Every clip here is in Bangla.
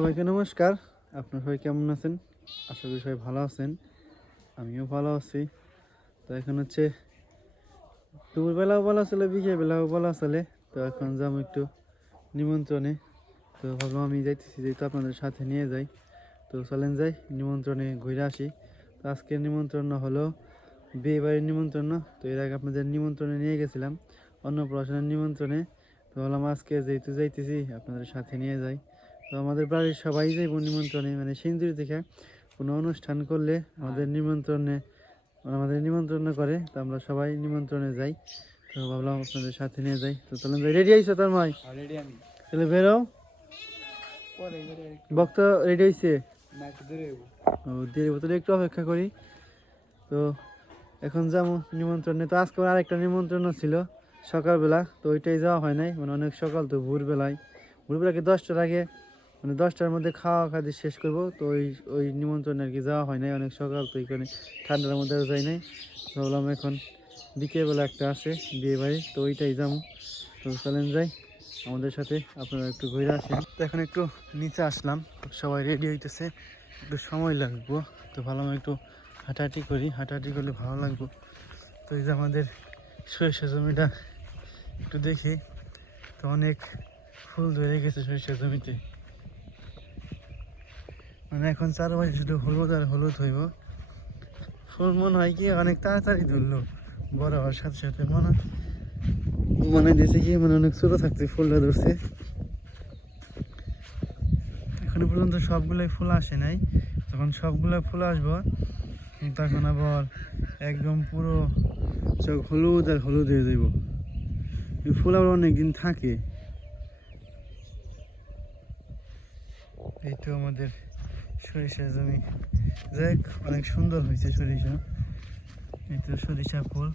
সবাইকে নমস্কার। আপনার সবাই কেমন আছেন? আশা করি সবাই ভালো আছেন। আমিও ভালো আছি। তো এখন হচ্ছে দুপুরবেলাও ভালো চলে, বিকেলবেলাও ভালো আসলে তো এখন যাব একটু নিমন্ত্রণে। তো ভাবলাম আমি যাইতেছি, যেহেতু আপনাদের সাথে নিয়ে যাই। তো চলেন যাই, নিমন্ত্রণে ঘুরে আসি। তো আজকের নিমন্ত্রণ হলো বিয়ে বাড়ির নিমন্ত্রণ। তো এর আগে আপনাদের নিমন্ত্রণে নিয়ে গেছিলাম, অন্নপ্রাশনের নিমন্ত্রণে। তো বললাম আজকে যেহেতু যাইতেছি, আপনাদের সাথে নিয়ে যাই। তো আমাদের বাড়ির সবাই যাইব নিমন্ত্রণে মানে সিন্দুরি থেকে কোনো অনুষ্ঠান করলে আমাদের নিমন্ত্রণে আমাদের নিমন্ত্রণ করে তো আমরা সবাই নিমন্ত্রণে যাই। তো ভাবলাম আপনাদের সাথে নিয়ে যাই। তো চলেন যাই। রেডি আইসো তার মাই তাহলে বেরো। বক্ত রেডি হয়েছে দিয়ে বোতলে একটু অপেক্ষা করি। তো এখন যাব নিমন্ত্রণে। তো আজকে আরেকটা নিমন্ত্রণ ছিল সকালবেলা তো ওইটাই যাওয়া হয় নাই। মানে অনেক সকাল তো ভোরবেলায়। ভোরবেলাকে দশটার আগে মানে দশটার মধ্যে খাওয়া খাদি শেষ করব। তো ওই ওই নিমন্ত্রণে আর কি যাওয়া হয় নাই অনেক সকাল, তো এইখানে ঠান্ডার মধ্যে যাই নাই। ভাবলাম এখন বিকেলবেলা একটা আছে, বিয়ে বাড়ি, তো ওইটাই যাব। তো চলেন যাই, আমাদের সাথে আপনারা একটু ঘুরে আসেন। তো এখন একটু নিচে আসলাম, সবাই রেডি হইতেছে, একটু সময় লাগবো। তো ভালো একটু হাঁটাহাঁটি করি, হাঁটাহাঁটি করলে ভালো লাগবো। তো এই যে আমাদের সরিষা জমিটা, একটু দেখি। তো অনেক ফুল ধরে গেছে সরিষা জমিতে। মানে এখন চার চারপাশে শুধু হলুদ আর হলুদ হইব। ফুল মনে হয় কি অনেক তাড়াতাড়ি ধরলো, বড় হওয়ার সাথে সাথে। মনে মনে দিয়েছে কি মানে অনেক ছোটো থাকতে ফুলটা ধরছে। এখনও পর্যন্ত সবগুলোই ফুল আসে নাই। যখন সবগুলো ফুল আসব, তখন আবার একদম পুরো সব হলুদ আর হলুদ হয়ে যাইব। ফুল আবার অনেক দিন থাকে। এই তো আমাদের সরিষা জমি। যাই অনেক সুন্দর হয়েছে সরিষা। এই তো সরিষা ফুল।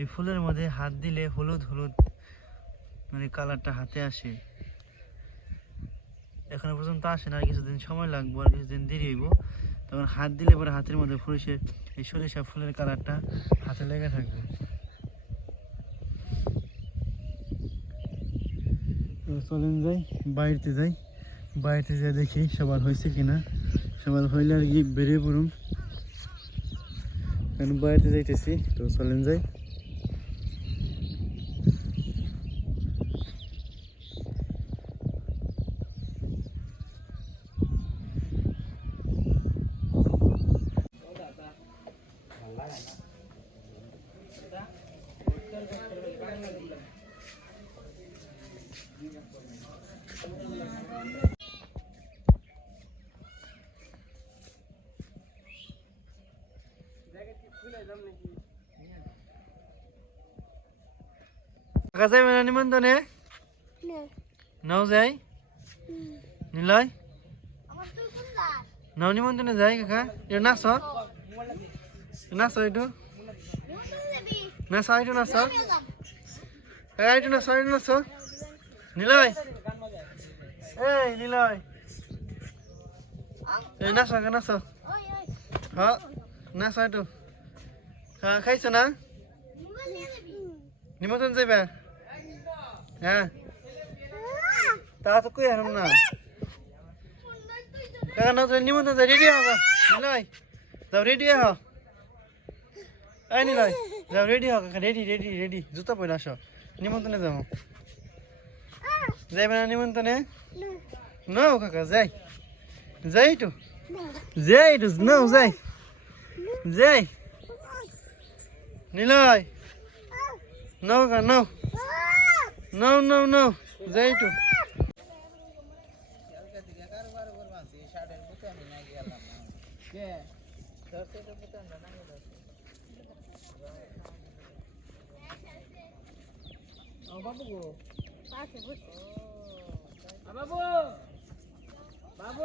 এই ফুলের মধ্যে হাত দিলে হলুদ হলুদ মানে কালারটা হাতে আসে। এখনও পর্যন্ত আসে না, আর কিছুদিন সময় লাগবো, আর কিছুদিন দেরি হইব। তখন হাত দিলে পরে হাতের মধ্যে ফুরিষে এই সরিষা ফুলের কালারটা হাতে লেগে থাকবে। চলেন যাই, বাড়িতে যাই। বাড়িতে যাই দেখি সবার হয়েছে কিনা। সবার হইলে আর কি বেরিয়ে পড়ুন কারণ বাড়িতে যাইতেছি তো চলেন যাই। কাকা যাইবে না? নিমন্ত্রণে নাও যাই। নিলয়। নাও নিমন্ত্রণে যাই কাকা। এটা নাচ নাচ একটু। নাচ একটু নাচ এই একটু নাচ একটু নাচ নিলয়। এই নিলয়। এই নাচ নাচ হ্যাঁ নাচ হ্যাঁ খাইছো না? নিমন্ত্রণ যাইবা? হ্যাঁ? তা তো কই হারাম না? কাকা না তুই নিমন্ত্রণ যাই রেডি হও নিলয়, যাও রেডি হও। এই নিলয়, যাও রেডি হও কাকা রেডি রেডি রেডি জুতা পরে আসো। নিমন্ত্রণে যাব। যাইবে না নিমন্ত্রণে? কাকা, যাই। যাই তো। যাই তো, নাও, যাই। নিলয়, নাও কাকা নাও। নাও নাও নাও যাই তো বাবু বাবু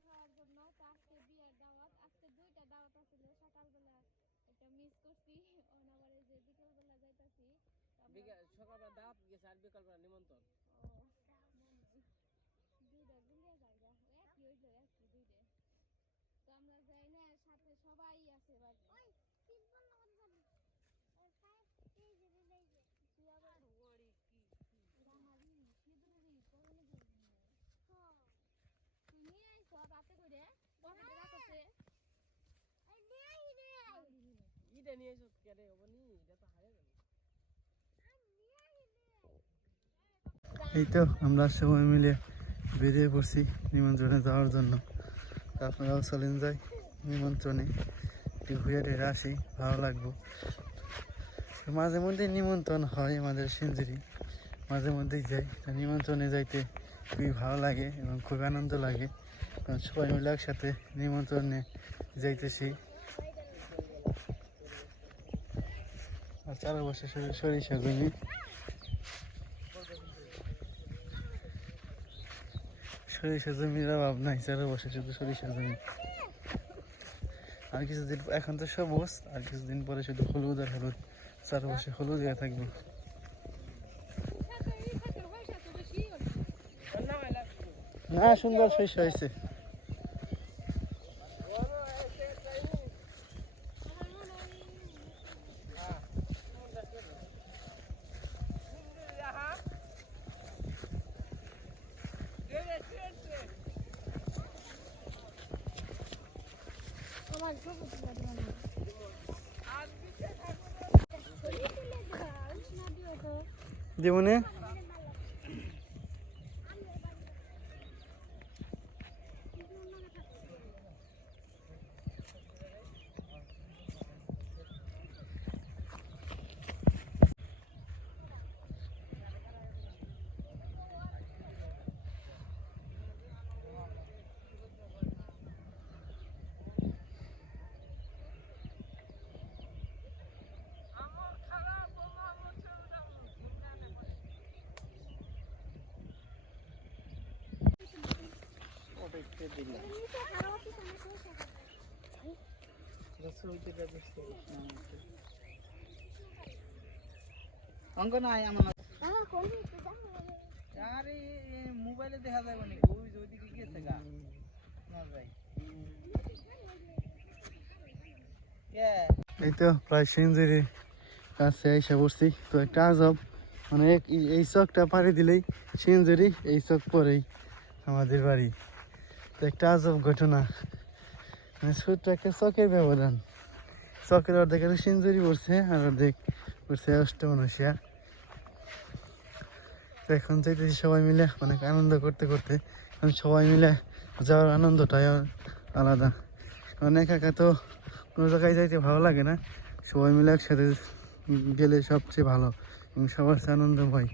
খাওয়ার জন্য তো আজকে বিয়ের দাওয়াত আজকে দুইটা দাওয়াত আছিল সকালবেলা একটা মিস করছি অনাবারে যে এইটা নিয়ে কেটে হব নি, এটা তো হারে গেল। এই তো আমরা সবাই মিলে বেরিয়ে পড়ছি নিমন্ত্রণে যাওয়ার জন্য। আপনারাও চলেন যাই নিমন্ত্রণে। একটু ঘুরে টেরে আসি, ভালো লাগবো। মাঝে মধ্যে নিমন্ত্রণ হয় আমাদের সিঞ্জুরি। মাঝে মধ্যেই যাই। নিমন্ত্রণে যাইতে খুবই ভালো লাগে এবং খুব আনন্দ লাগে। কারণ সবাই মিলে একসাথে নিমন্ত্রণে যাইতেছি। আর চারপাশে শুধু সরিষা জমি সরিষা জমির অভাব নাই চারপাশে শুধু সরিষা জমি। আর কিছুদিন এখন তো সবুজ আর কিছুদিন পরে শুধু হলুদ আর হলুদ। চারপাশে হলুদ হয়ে থাকবে। না, সুন্দর শস্য হয়েছে। আমার ছবি আরে, মোবাইলে দেখা যাবে ওইদিকে এই তো, প্রায় সেঞ্জুরি কাছে এসে পড়ছি। তো একটা আজব মানে এই- চকটা পাড়ি দিলেই সেঞ্জুরি এই চক পরেই আমাদের বাড়ি। একটা আজব ঘটনা। মানে ছোট্ট একটা চকের ব্যবধান। চকের অর্ধেক একটা সেঞ্জুরি পড়ছে আর অর্ধেক পড়ছে অষ্টমনসিয়া তো এখন চাইতেছি সবাই মিলে অনেক আনন্দ করতে করতে, কারণ সবাই মিলে যাওয়ার আনন্দটাই আলাদা। কারণ একা তো কোনো জায়গায় যাইতে ভালো লাগে না। সবাই মিলে একসাথে গেলে সবচেয়ে ভালো এবং সবার চেয়ে আনন্দময়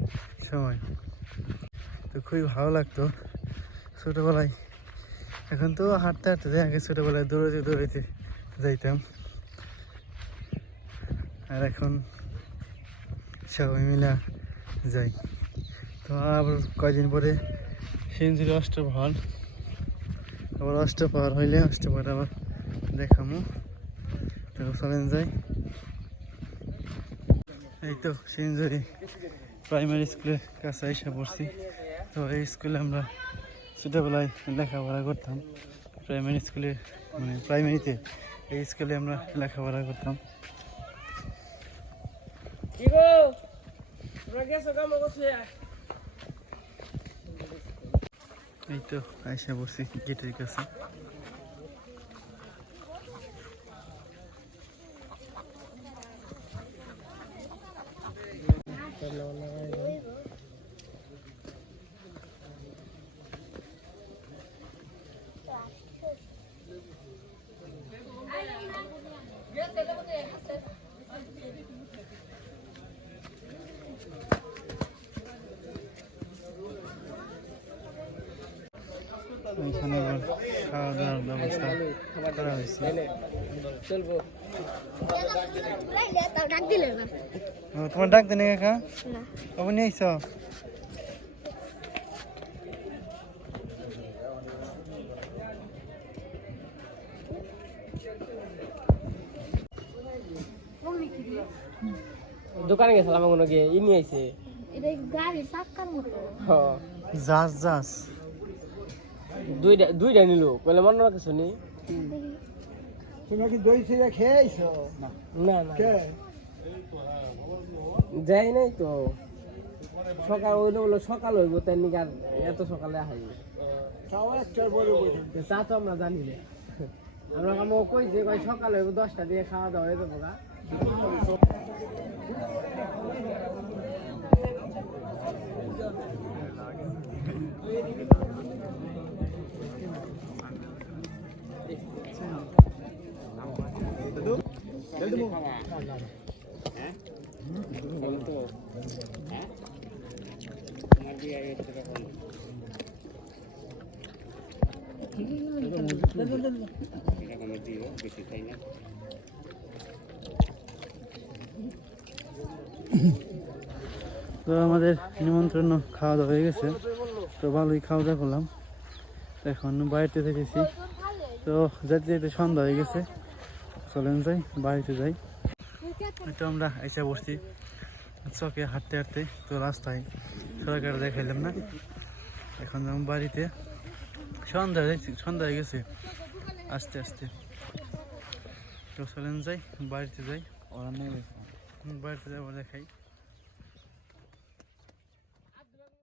সময়। তো খুবই ভালো লাগতো ছোটোবেলায়। এখন তো হাঁটতে হাঁটতে যাই আগে ছোটোবেলায় দৌড়াতে দৌড়াইতে যাইতাম। আর এখন সবাই মিলে যাই। তো আবার কয়দিন পরে সেঞ্চুরি অষ্টপ্রহর। আবার অষ্টপ্রহর হইলে অষ্টপ্রহর আবার দেখামো। তো চলেন যাই। এই তো সিঞ্জুরি প্রাইমারি স্কুলের কাছে এসে পড়ছি, তো এই স্কুলে আমরা ছোটোবেলায় লেখাপড়া করতাম। প্রাইমারি স্কুলে মানে প্রাইমারিতে এই স্কুলে আমরা লেখাপড়া করতাম। এই তো এসে পড়ছি গেটের কাছে। এখানে আবার খাওয়া দাওয়ার ব্যবস্থা করা হয়েছে। ডাক দিলে তোমার ডাক দেনে কাকা? না। আইস দোকানে গেছিলাম কোনো গিয়ে ই নিয়ে আইছে। যাস যাস দুইটা দুইটা নিল। কইলে মনে রাখিস নি। তোমরা কি দই ছিঁড়ে খেয়েছো না। না না। কে? যাই নাই তো। সকাল হইল বলো সকাল হইব তাই নিকে আর এত সকালে বলুন। তা তো আমরা জানি না। আমরা কই যে কই সকাল হইব দশটা দিয়ে খাওয়া দাওয়া হয়ে যাব গা। তো আমাদের নিমন্ত্রণ খাওয়া দাওয়া হয়ে গেছে। তো ভালোই খাওয়া দাওয়া করলাম। এখন বাড়িতে থেকেছি তো যেতে যেতে সন্ধ্যা হয়ে গেছে। চলেন যাই বাড়িতে যাই। তো আমরা এসে বসছি। চকে হাঁটতে হাঁটতে তো রাস্তায় সরকার দেখাইলাম না। এখন যেমন বাড়িতে। সন্ধ্যা সন্ধ্যা হয়ে গেছে। আস্তে আস্তে। তো চলেন যাই বাড়িতে যাই। ওরা নেই বাড়িতে যাই দেখাই।